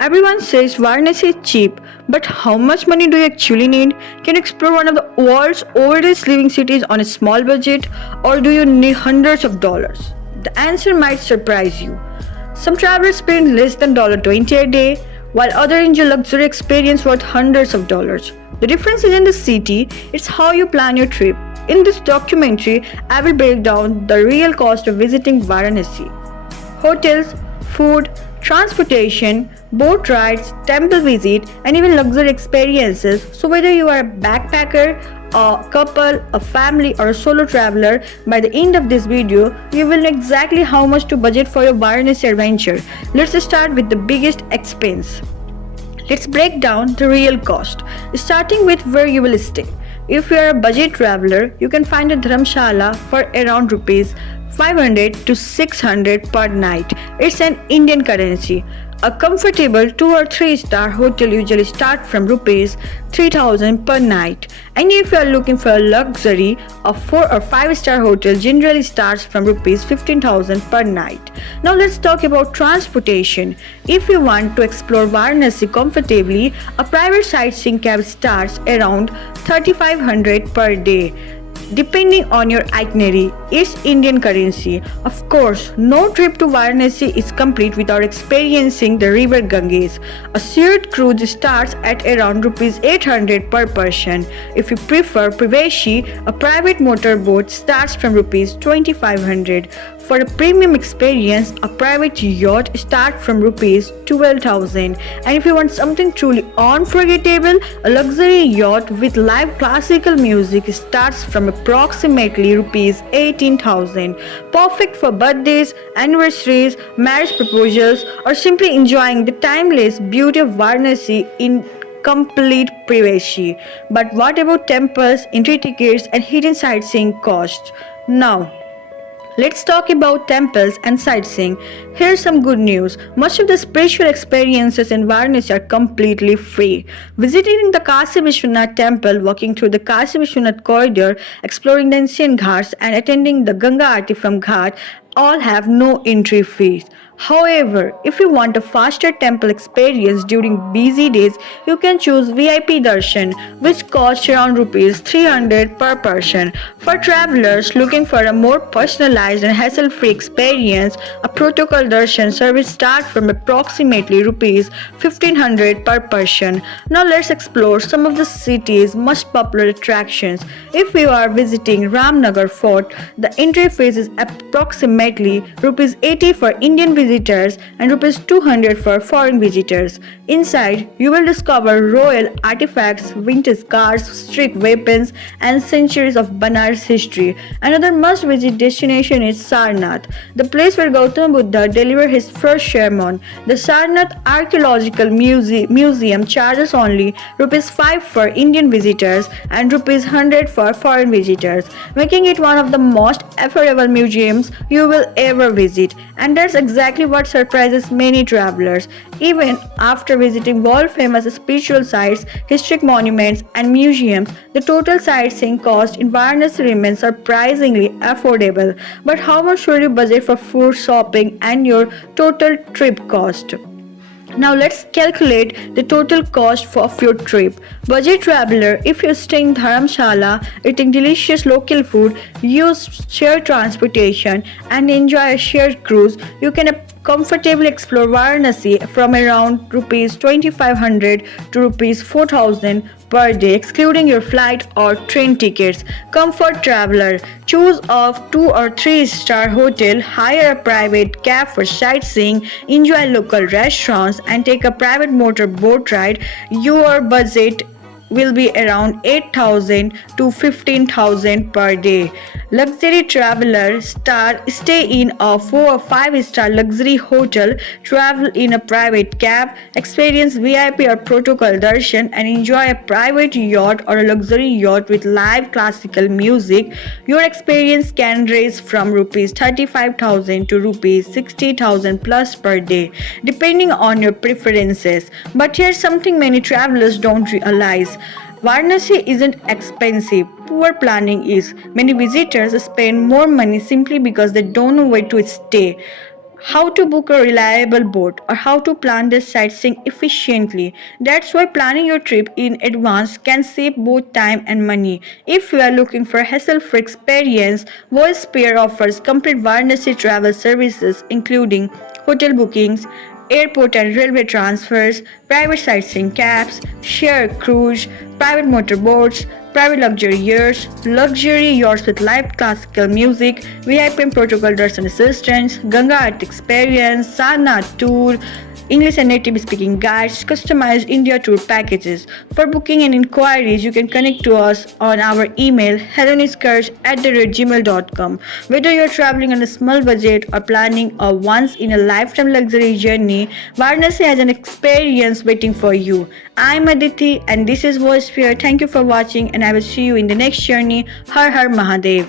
Everyone says Varanasi is cheap, but how much money do you actually need? Can you explore one of the world's oldest living cities on a small budget, or do you need hundreds of dollars? The answer might surprise you. Some travelers spend less than $20 a day, while others enjoy luxury experience worth hundreds of dollars. The difference isn't the city, it's how you plan your trip. In this documentary, I will break down the real cost of visiting Varanasi. Hotels, food, transportation, boat rides, temple visit, and even luxury experiences. So whether you are a backpacker, a couple, a family, or a solo traveler, by the end of this video, you will know exactly how much to budget for your Varanasi adventure. Let's start with the biggest expense. Let's break down the real cost, starting with where you will stay. If you are a budget traveler, you can find a dharamshala for around rupees 500 to 600 per night. It's an Indian currency. A comfortable 2 or 3 star hotel usually starts from rupees 3000 per night. And if you are looking for a luxury, a 4 or 5 star hotel generally starts from rupees 15,000 per night. Now let's talk about transportation. If you want to explore Varanasi comfortably, a private sightseeing cab starts around 3500 per day. Depending on your itinerary, it's Indian currency. Of course, no trip to Varanasi is complete without experiencing the river Ganges. A shared cruise starts at around rupees 800 per person. If you prefer privacy, a private motorboat starts from rupees 2500. For a premium experience, a private yacht starts from rupees 12,000. And if you want something truly unforgettable, a luxury yacht with live classical music starts from approximately rupees 18,000. Perfect for birthdays, anniversaries, marriage proposals, or simply enjoying the timeless beauty of Varanasi in complete privacy. But what about temples, entry tickets, and hidden sightseeing costs? Now, let's talk about temples and sightseeing. Here's some good news. Much of the spiritual experiences in Varanasi are completely free. Visiting the Kashi Vishwanath temple, walking through the Kashi Vishwanath corridor, exploring the ancient ghats, and attending the Ganga Aarti from Ghat all have no entry fees. However, if you want a faster temple experience during busy days, you can choose VIP Darshan, which costs around rupees 300 per person. For travelers looking for a more personalized and hassle-free experience, a Protocol Darshan service starts from approximately rupees 1500 per person. Now let's explore some of the city's most popular attractions. If you are visiting Ramnagar Fort, the entry fees is approximately rupees 80 for Indian visitors and rupees 200 for foreign visitors. Inside, you will discover royal artifacts, vintage cars, street weapons, and centuries of Banaras history. Another must-visit destination is Sarnath, the place where Gautama Buddha delivered his first sermon. The Sarnath Archaeological Museum charges only rupees 5 for Indian visitors and rupees 100 for foreign visitors, making it one of the most affordable museums you will ever visit. And that's exactly what surprises many travelers. Even after visiting world-famous spiritual sites, historic monuments, and museums, the total sightseeing cost in Varanasi remains surprisingly affordable. But how much should you budget for food, shopping, and your total trip cost? Now let's calculate the total cost of your trip. Budget traveler, if you stay in Dharamshala, eating delicious local food, use shared transportation, and enjoy a shared cruise, you can comfortably explore Varanasi from around rupees 2500 to rupees 4000 per day, excluding your flight or train tickets. Comfort traveler, choose a 2 or 3 star hotel, hire a private cab for sightseeing, enjoy local restaurants, and take a private motor boat ride. Your budget will be around 8,000 to 15,000 per day. Luxury traveler, stay in a 4 or 5 star luxury hotel, travel in a private cab, experience VIP or protocol darshan, and enjoy a private yacht or a luxury yacht with live classical music. Your experience can range from rupees 35,000 to rupees 60,000 plus per day, depending on your preferences. But here's something many travelers don't realize. Varanasi isn't expensive. Poor planning is. Many visitors spend more money simply because they don't know where to stay. how to book a reliable boat, or how to plan this sightseeing efficiently. That's why planning your trip in advance can save both time and money. If you are looking for a hassle-free experience, Voice Pair offers complete Varanasi travel services including hotel bookings, airport and railway transfers, private sightseeing cabs, shared cruise, private motorboats, private luxury yachts with live classical music, VIP and protocol darshan assistance, Ganga Aarti experience, Sarnath tour, English and native speaking guides, customized India tour packages. For booking and inquiries, you can connect to us on our email helenishkirsch@gmail.com. Whether you're traveling on a small budget or planning a once in a lifetime luxury journey, Varanasi has an experience waiting for you. I'm Aditi and this is Voice Sphere. Thank you for watching and I will see you in the next journey. Har Har Mahadev.